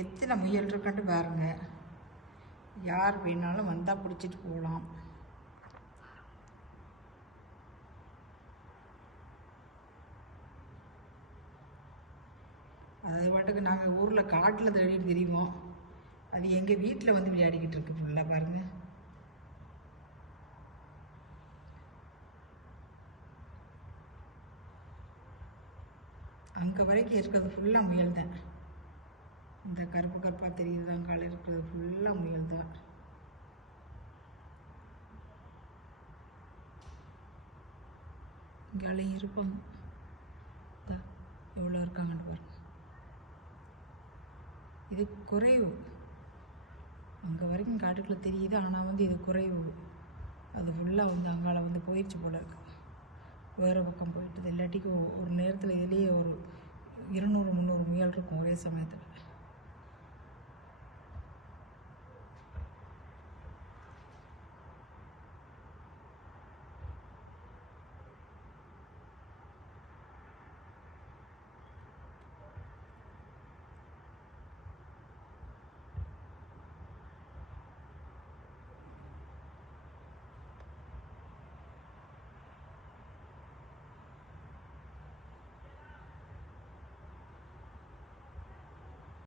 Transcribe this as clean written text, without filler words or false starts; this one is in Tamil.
எத்தனை முயல் இருக்குன்ட்டு பாருங்க. யார் வேணாலும் வந்தால் பிடிச்சிட்டு போகலாம். அது பாட்டுக்கு நாங்கள் ஊரில் காட்டில் தேடிட்டு தெரியுமோம். அது எங்கள் வீட்டில் வந்து விளையாடிக்கிட்டு இருக்கு ஃபுல்லாக பாருங்கள். அங்கே வரைக்கும் இருக்கிறது ஃபுல்லாக முயல் தான். இந்த கருப்பு கருப்பாக தெரியுது அங்கால இருக்கிறது ஃபுல்லாக முயல் தான். இங்காலையும் இருப்பாங்க. எவ்வளோ இருக்காங்கன்னு பாருங்க. இது குறைவு. அங்கே வரைக்கும் காட்டுக்குள்ளே தெரியுது, ஆனால் வந்து இது குறைவு. அது ஃபுல்லாக வந்து அங்கால வந்து போயிடுச்சு போல இருக்கு. வேறு பக்கம் போயிட்டு இல்லாட்டிக்கு ஒரு நேரத்தில் இதுலேயே ஒரு 200-300 முயல் இருக்கும் ஒரே சமயத்தில்.